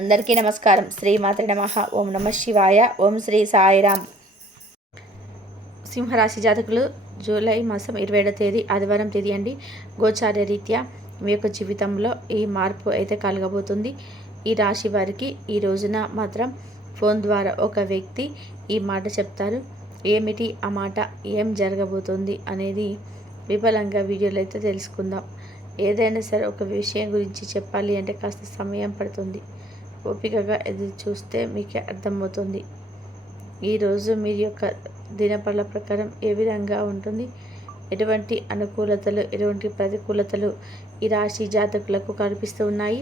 అందరికీ నమస్కారం. శ్రీమాత్రే నమః. ఓం నమ శివాయ. ఓం శ్రీ సాయిరామ్. సింహరాశి జాతకులు జూలై మాసం 27వ తేదీ ఆదివారం తేదీ అండి. గోచార రీత్యా మీ యొక్క జీవితంలో ఈ మార్పు అయితే కలగబోతుంది. ఈ రాశి వారికి ఈ రోజున మాత్రం ఫోన్ ద్వారా ఒక వ్యక్తి ఈ మాట చెప్తారు. ఏమిటి ఆ మాట, ఏం జరగబోతుంది అనేది విఫలంగా వీడియోలో అయితే తెలుసుకుందాం. ఏదైనా సరే ఒక విషయం గురించి చెప్పాలి అంటే కాస్త సమయం పడుతుంది. ఓపికగా ఎదురు చూస్తే మీకే అర్థమవుతుంది. ఈరోజు మీ యొక్క దినఫల ప్రకారం ఏ విధంగా ఉంటుంది, ఎటువంటి అనుకూలతలు, ఎటువంటి ప్రతికూలతలు ఈ రాశి జాతకులకు కనిపిస్తూ ఉన్నాయి,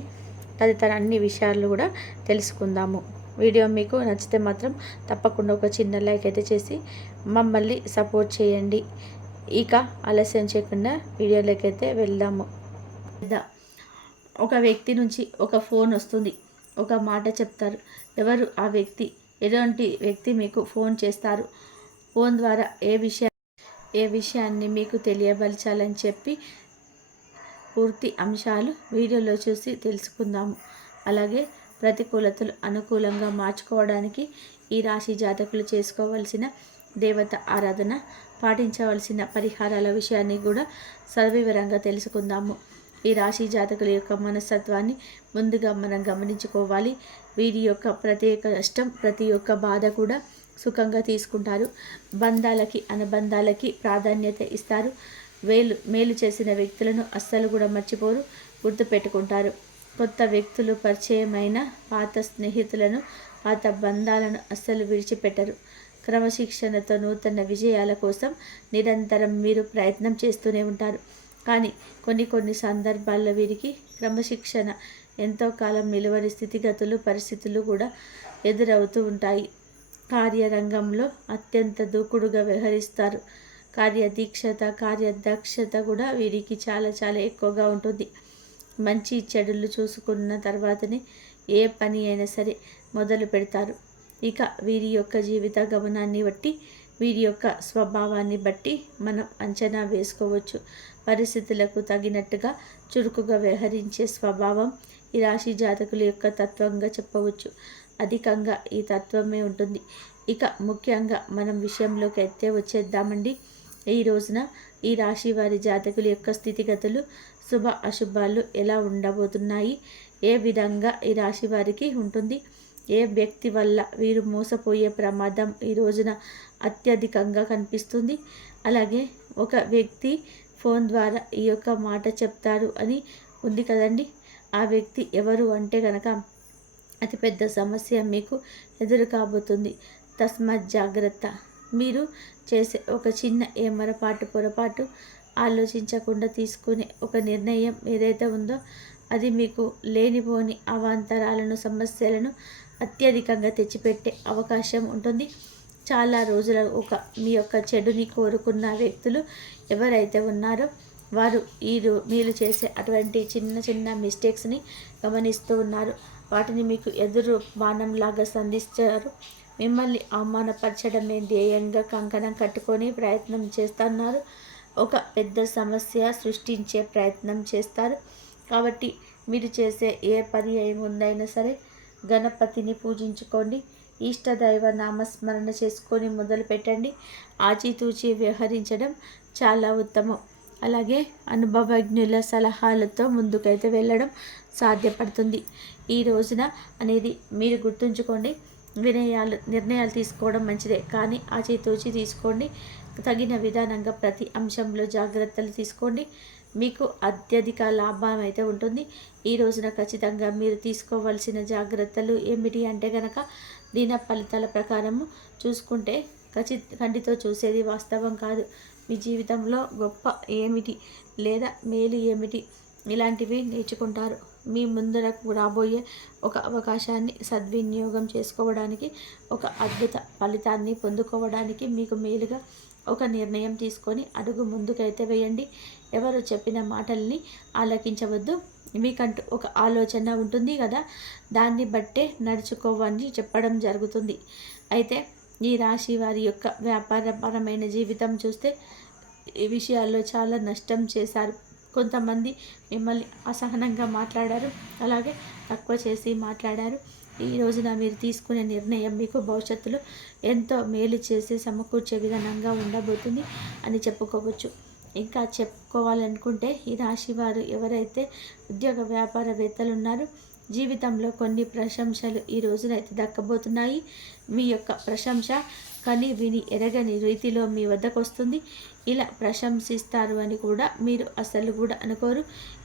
తదితర అన్ని విషయాలు కూడా తెలుసుకుందాము. వీడియో మీకు నచ్చితే మాత్రం తప్పకుండా ఒక చిన్న లైక్ అయితే చేసి మమ్మల్ని సపోర్ట్ చేయండి. ఇక ఆలస్యం చేయకుండా వీడియోలోకి అయితే వెళ్దాము. ఒక వ్యక్తి నుంచి ఒక ఫోన్ వస్తుంది, ఒక మాట చెప్తారు. ఎవరు ఆ వ్యక్తి, ఎటువంటి వ్యక్తి మీకు ఫోన్ చేస్తారు, ఫోన్ ద్వారా ఏ విషయాన్ని మీకు తెలియపరచాలని చెప్పి పూర్తి అంశాలు వీడియోలో చూసి తెలుసుకుందాము. అలాగే ప్రతికూలతలు అనుకూలంగా మార్చుకోవడానికి ఈ రాశి జాతకులు చేసుకోవాల్సిన దేవత ఆరాధన, పాటించవలసిన పరిహారాల విషయాన్ని కూడా సవివరంగా తెలుసుకుందాము. ఈ రాశి జాతకుల యొక్క మనస్తత్వాన్ని ముందుగా మనం గమనించుకోవాలి. వీరి యొక్క ప్రత్యేక కష్టం, ప్రతి ఒక్క బాధ కూడా సుఖంగా తీసుకుంటారు. బంధాలకి, అనుబంధాలకి ప్రాధాన్యత ఇస్తారు. మేలు చేసిన వ్యక్తులను అస్సలు కూడా మర్చిపోరు, గుర్తుపెట్టుకుంటారు. కొత్త వ్యక్తులు పరిచయమైన పాత స్నేహితులను, పాత బంధాలను అస్సలు విడిచిపెట్టరు. క్రమశిక్షణతో నూతన విజయాల కోసం నిరంతరం మీరు ప్రయత్నం చేస్తూనే ఉంటారు. కానీ కొన్ని సందర్భాల్లో వీరికి క్రమశిక్షణ ఎంతో కాలం నిలవని స్థితిగతులు, పరిస్థితులు కూడా ఎదురవుతూ ఉంటాయి. కార్యరంగంలో అత్యంత దూకుడుగా వ్యవహరిస్తారు. కార్యదక్షత కూడా వీరికి చాలా చాలా ఎక్కువగా ఉంటుంది. మంచి చెడులు చూసుకున్న తర్వాతనే ఏ పని అయినా సరే మొదలు పెడతారు. ఇక వీరి యొక్క జీవిత గమనాన్ని బట్టి, వీరి యొక్క స్వభావాన్ని బట్టి మనం అంచనా వేసుకోవచ్చు. పరిస్థితులకు తగినట్టుగా చురుకుగా వ్యవహరించే స్వభావం ఈ రాశి జాతకుల యొక్క తత్వంగా చెప్పవచ్చు. అధికంగా ఈ తత్వమే ఉంటుంది. ఇక ముఖ్యంగా మనం విషయంలోకి అయితే వచ్చేద్దామండి. ఈ రోజున ఈ రాశి వారి జాతకుల యొక్క స్థితిగతులు, శుభ అశుభాలు ఎలా ఉండబోతున్నాయి, ఏ విధంగా ఈ రాశి వారికి ఉంటుంది, ఏ వ్యక్తి వల్ల వీరు మోసపోయే ప్రమాదం ఈ రోజున అత్యధికంగా కనిపిస్తుంది. అలాగే ఒక వ్యక్తి ఫోన్ ద్వారా ఈ యొక్క మాట చెప్తారు అని ఉంది కదండి. ఆ వ్యక్తి ఎవరు అంటే కనుక అతిపెద్ద సమస్య మీకు ఎదురు కాబోతుంది. తస్మత్ జాగ్రత్త. మీరు చేసే ఒక చిన్న పొరపాటు ఆలోచించకుండా తీసుకునే ఒక నిర్ణయం ఏదైతే ఉందో అది మీకు లేనిపోని అవాంతరాలను, సమస్యలను అత్యధికంగా తెచ్చిపెట్టే అవకాశం ఉంటుంది. చాలా రోజుల మీ యొక్క చెడుని కోరుకున్న వ్యక్తులు ఎవరైతే ఉన్నారో వారు మీరు చేసే అటువంటి చిన్న మిస్టేక్స్ని గమనిస్తూ ఉన్నారు. వాటిని మీకు ఎదురు బాణంలాగా సంధిస్తారు. మిమ్మల్ని అవమానపరచడమే ధ్యేయంగా కంకణం కట్టుకొని ప్రయత్నం చేస్తున్నారు. ఒక పెద్ద సమస్య సృష్టించే ప్రయత్నం చేస్తారు. కాబట్టి మీరు చేసే ఏ పని ముందైనా సరే గణపతిని పూజించుకోండి. ఇష్టదైవ నామస్మరణ చేసుకొని మొదలు పెట్టండి. ఆచితూచి వ్యవహరించడం చాలా ఉత్తమం. అలాగే అనుభవజ్ఞుల సలహాలతో ముందుకైతే వెళ్ళడం సాధ్యపడుతుంది. ఈ రోజున అనేది మీరు గుర్తుంచుకోండి. నిర్ణయాలు తీసుకోవడం మంచిదే, కానీ ఆచితూచి తీసుకోండి. తగిన విధానంగా ప్రతి అంశంలో జాగ్రత్తలు తీసుకోండి. మీకు అత్యధిక లాభం అయితే ఉంటుంది. ఈ రోజున ఖచ్చితంగా మీరు తీసుకోవాల్సిన జాగ్రత్తలు ఏమిటి అంటే కనుక దీన ఫలితాల ప్రకారము చూసుకుంటే కంటితో చూసేది వాస్తవం కాదు. మీ జీవితంలో గొప్ప ఏమిటి లేదా మేలు ఏమిటి, ఇలాంటివి నేర్చుకుంటారు. మీ ముందరకు రాబోయే ఒక అవకాశాన్ని సద్వినియోగం చేసుకోవడానికి, ఒక అద్భుత ఫలితాన్ని పొందుకోవడానికి మీకు మేలుగా ఒక నిర్ణయం తీసుకొని అడుగు ముందుకైతే వేయండి. ఎవరు చెప్పిన మాటల్ని ఆలకించవద్దు. మీకంటూ ఒక ఆలోచన ఉంటుంది కదా, దాన్ని బట్టే నడుచుకోవని చెప్పడం జరుగుతుంది. అయితే ఈ రాశి వారి యొక్క వ్యాపారపరమైన జీవితం చూస్తే ఈ విషయాల్లో చాలా నష్టం చేశారు. కొంతమంది మిమ్మల్ని అసహనంగా మాట్లాడారు. అలాగే తక్కువ చేసి మాట్లాడారు. ఈ రోజున మీరు తీసుకునే నిర్ణయం మీకు భవిష్యత్తులో ఎంతో మేలు చేసి సమకూర్చే విధానంగా ఉండబోతుంది అని చెప్పుకోవచ్చు. ఇంకా చెప్పుకోవాలనుకుంటే ఈ రాశి వారు ఎవరైతే ఉద్యోగ వ్యాపారవేత్తలు ఉన్నారో జీవితంలో కొన్ని ప్రశంసలు ఈ రోజునైతే దక్కబోతున్నాయి. మీ యొక్క ప్రశంస కని విని ఎరగని రీతిలో మీ వద్దకు వస్తుంది. ఇలా ప్రశంసిస్తారు అని కూడా మీరు అసలు కూడా అనుకోరు.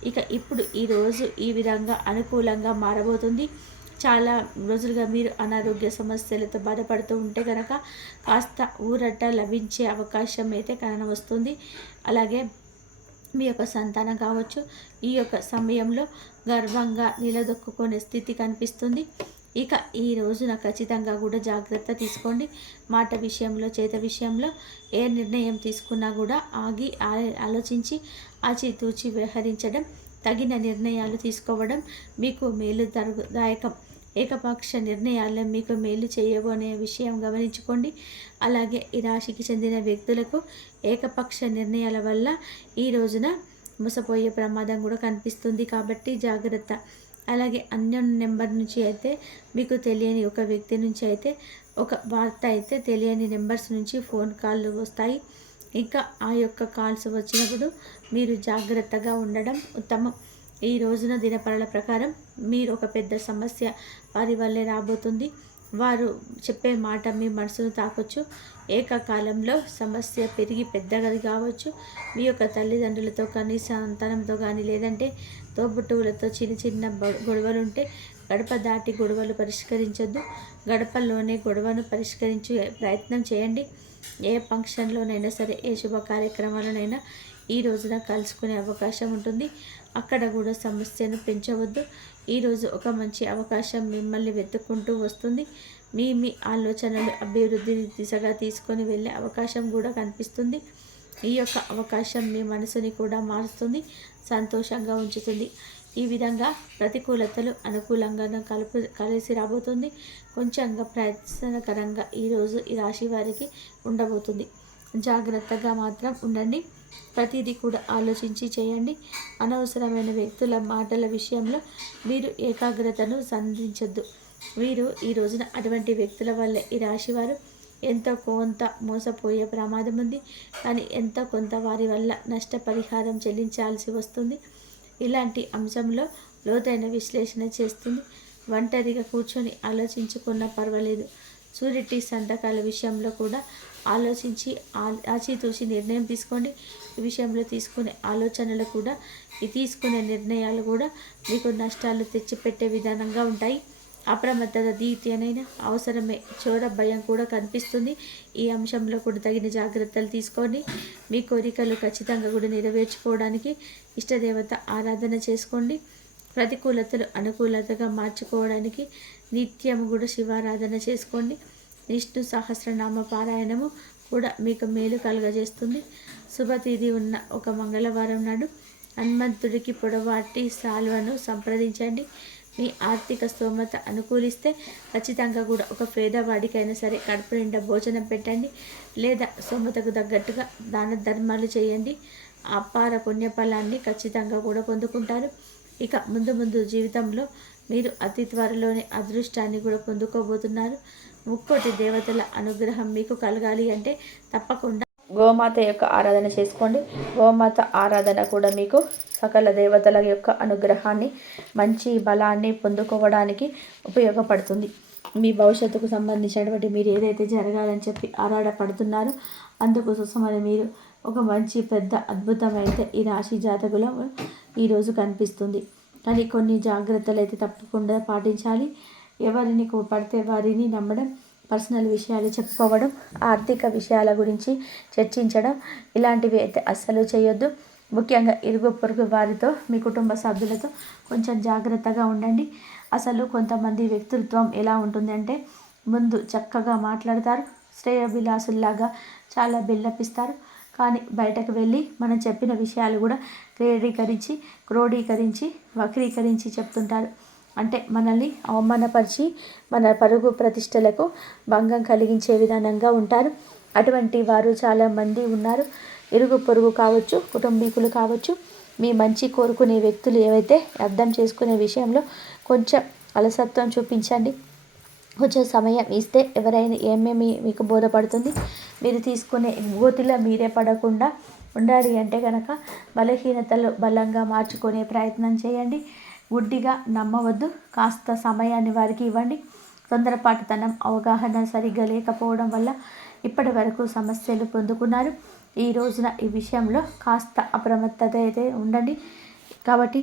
ఇక ఇప్పుడు ఈరోజు ఈ విధంగా అనుకూలంగా మారబోతుంది. చాలా రోజులుగా మీరు అనారోగ్య సమస్యలతో బాధపడుతూ ఉంటే కనుక కాస్త ఊరట లభించే అవకాశం అయితే వస్తుంది. అలాగే మీ యొక్క సంతానం కావచ్చు ఈ యొక్క సమయంలో గర్వంగా నిలదొక్కునే స్థితి కనిపిస్తుంది. ఇక ఈ రోజున ఖచ్చితంగా కూడా జాగ్రత్త తీసుకోండి. మాట విషయంలో చేత విషయంలో ఏ నిర్ణయం తీసుకున్నా కూడా ఆగి ఆలోచించి ఆచితూచి వ్యవహరించడం, తగిన నిర్ణయాలు తీసుకోవడం మీకు మేలుదాయకం. ఏకపక్ష నిర్ణయాల్లో మీకు మేలు చేయవు అనే విషయం గమనించుకోండి. అలాగే ఈ రాశికి చెందిన వ్యక్తులకు ఏకపక్ష నిర్ణయాల వల్ల ఈ రోజున మోసపోయే ప్రమాదం కూడా కనిపిస్తుంది. కాబట్టి జాగ్రత్త. అలాగే అన్యోన్ నెంబర్ నుంచి అయితే మీకు తెలియని ఒక వ్యక్తి నుంచి అయితే ఒక వార్త అయితే తెలియని నెంబర్స్ నుంచి ఫోన్ కాళ్ళు వస్తాయి. ఇంకా ఆ యొక్క కాల్స్ వచ్చినప్పుడు మీరు జాగ్రత్తగా ఉండడం ఉత్తమం. ఈ రోజున దినపరల ప్రకారం మీరు ఒక పెద్ద సమస్య వారి వల్లే రాబోతుంది. వారు చెప్పే మాట మీ మనసును తాకొచ్చు. ఏకకాలంలో సమస్య పెరిగి పెద్దగా కావచ్చు. మీ యొక్క తల్లిదండ్రులతో కానీ సంతానంతో కానీ లేదంటే తోబుట్టువులతో చిన్న చిన్న గొడవలు ఉంటే గడప దాటి గొడవలు పరిష్కరించొద్దు. గడపలోనే గొడవను పరిష్కరించే ప్రయత్నం చేయండి. ఏ ఫంక్షన్లోనైనా సరే ఏ శుభ కార్యక్రమాలనైనా ఈ రోజున కలుసుకునే అవకాశం ఉంటుంది. అక్కడ కూడా సమస్యను పెంచవద్దు. ఈరోజు ఒక మంచి అవకాశం మిమ్మల్ని వెతుక్కుంటూ వస్తుంది. మీ ఆలోచనలు అభివృద్ధిని దిశగా తీసుకొని వెళ్ళే అవకాశం కూడా కనిపిస్తుంది. ఈ యొక్క అవకాశం మీ మనసుని కూడా మారుస్తుంది, సంతోషంగా ఉంచుతుంది. ఈ విధంగా ప్రతికూలతలు అనుకూలంగా కలిసి రాబోతుంది. కొంచెంగా ప్రయత్నకరంగా ఈరోజు ఈ రాశి వారికి ఉండబోతుంది. జాగ్రత్తగా మాత్రం ఉండండి. ప్రతిదీ కూడా ఆలోచించి చేయండి. అనవసరమైన వ్యక్తుల మాటల విషయంలో మీరు ఏకాగ్రతను సంధించొద్దు. వీరు ఈ రోజున అటువంటి వ్యక్తుల వల్లే ఈ రాశివారు ఎంతో కొంత మోసపోయే ప్రమాదం ఉంది. కానీ ఎంతో కొంత వారి వల్ల నష్టపరిహారం చెల్లించాల్సి వస్తుంది. ఇలాంటి అంశంలో లోతైన విశ్లేషణ చేస్తుంది. ఒంటరిగా కూర్చొని ఆలోచించుకున్నా పర్వాలేదు. సూరిటీ సంతకాల విషయంలో కూడా ఆలోచించి ఆచితూచి నిర్ణయం తీసుకోండి. ఈ విషయంలో తీసుకునే ఆలోచనలు కూడా తీసుకునే నిర్ణయాలు కూడా మీకు నష్టాలు తెచ్చిపెట్టే విధానంగా ఉంటాయి. అప్రమత్తత దీత్యనైనా అవసరమే. చోర భయం కూడా కనిపిస్తుంది. ఈ అంశంలో కూడా తగిన జాగ్రత్తలు తీసుకోండి. మీ కోరికలు ఖచ్చితంగా కూడా నెరవేర్చుకోవడానికి ఇష్టదేవత ఆరాధన చేసుకోండి. ప్రతికూలతలు అనుకూలతగా మార్చుకోవడానికి నిత్యం కూడా శివారాధన చేసుకోండి. విష్ణు సహస్రనామ పారాయణము కూడా మీకు మేలు కలుగజేస్తుంది. శుభతిథి ఉన్న ఒక మంగళవారం నాడు హనుమంతుడికి పొడవాటి శాల్వను సంప్రదించండి. మీ ఆర్థిక స్తోమత అనుకూలిస్తే ఖచ్చితంగా కూడా ఒక పేదవాడికైనా సరే కడుపు నిండా భోజనం పెట్టండి, లేదా స్తోమతకు తగ్గట్టుగా దాన ధర్మాలు చేయండి. అపార పుణ్యఫలాన్ని ఖచ్చితంగా కూడా పొందుకుంటారు. ఇక ముందు జీవితంలో మీరు అతి త్వరలోనే అదృష్టాన్ని కూడా పొందుకోబోతున్నారు. ముక్కోటి దేవతల అనుగ్రహం మీకు కలగాలి అంటే తప్పకుండా గోమాత యొక్క ఆరాధన చేసుకోండి. గోమాత ఆరాధన కూడా మీకు సకల దేవతల యొక్క అనుగ్రహాన్ని, మంచి బలాన్ని పొందుకోవడానికి ఉపయోగపడుతుంది. మీ భవిష్యత్తుకు సంబంధించినటువంటి మీరు ఏదైతే జరగాలని చెప్పి ఆరాటపడుతున్నారో అందుకోసమని మీరు ఒక మంచి పెద్ద అద్భుతమైతే ఈ రాశి జాతకులో ఈరోజు కనిపిస్తుంది. కానీ కొన్ని జాగ్రత్తలు అయితే తప్పకుండా పాటించాలి. ఎవరిని పడితే వారిని నమ్మడం, పర్సనల్ విషయాలు చెప్పుకోవడం, ఆర్థిక విషయాల గురించి చర్చించడం ఇలాంటివి అయితే అస్సలు చేయొద్దు. ముఖ్యంగా ఇరుగు పొరుగు వారితో, మీ కుటుంబ సభ్యులతో కొంచెం జాగ్రత్తగా ఉండండి. అసలు కొంతమంది వ్యక్తిత్వం ఎలా ఉంటుంది అంటే ముందు చక్కగా మాట్లాడతారు, శ్రేయోభిలాసుల్లాగా చాలా బిల్డపిస్తారు. కానీ బయటకు వెళ్ళి మనం చెప్పిన విషయాలు కూడా క్రోడీకరించి వక్రీకరించి చెప్తుంటారు. అంటే మనల్ని అవమానపరిచి మన పరుగు ప్రతిష్టలకు భంగం కలిగించే విధానంగా ఉంటారు. అటువంటి వారు చాలామంది ఉన్నారు. ఇరుగు పొరుగు కావచ్చు, కుటుంబీకులు కావచ్చు, మీ మంచి కోరుకునే వ్యక్తులు ఏవైతే అర్థం చేసుకునే విషయంలో కొంచెం అలసత్వం చూపించండి. కొంచెం సమయం ఇస్తే ఎవరైనా ఏమేమి మీకు బోధపడుతుంది. మీరు తీసుకునే గోతిలో మీరే పడకుండా ఉండాలి అంటే కనుక బలహీనతలు బలంగా మార్చుకునే ప్రయత్నం చేయండి. గుడ్డిగా నమ్మవద్దు. కాస్త సమయాన్ని వారికి ఇవ్వండి. తొందరపాటుతనం, అవగాహన సరిగ్గా లేకపోవడం వల్ల ఇప్పటి వరకు సమస్యలు పొందుకున్నారు. ఈ రోజున ఈ విషయంలో కాస్త అప్రమత్తత అయితే ఉండండి. కాబట్టి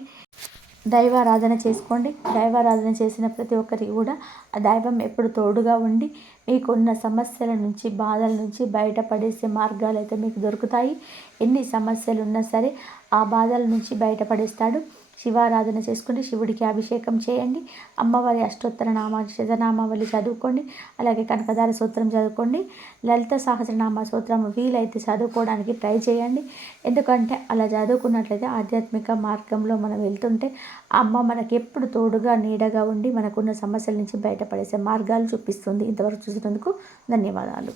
దైవారాధన చేసుకోండి. దైవారాధన చేసిన ప్రతి ఒక్కరికి కూడా ఆ దైవం ఎప్పుడు తోడుగా ఉండి మీకున్న సమస్యల నుంచి, బాధల నుంచి బయటపడేసే మార్గాలు అయితే మీకు దొరుకుతాయి. ఎన్ని సమస్యలు ఉన్నా సరే ఆ బాధల నుంచి బయటపడేస్తాడు. శివారాధన చేసుకుని శివుడికి అభిషేకం చేయండి. అమ్మవారి అష్టోత్తర శతనామావళి చదువుకోండి. అలాగే కనకదార సూత్రం చదువుకోండి. లలిత సహస్రనామ సూత్రం వీలైతే చదువుకోవడానికి ట్రై చేయండి. ఎందుకంటే అలా చదువుకున్నట్లయితే ఆధ్యాత్మిక మార్గంలో మనం వెళ్తుంటే ఆ అమ్మ మనకి ఎప్పుడు తోడుగా నీడగా ఉండి మనకున్న సమస్యల నుంచి బయటపడేసే మార్గాలు చూపిస్తుంది. ఇంతవరకు చూసినందుకు ధన్యవాదాలు.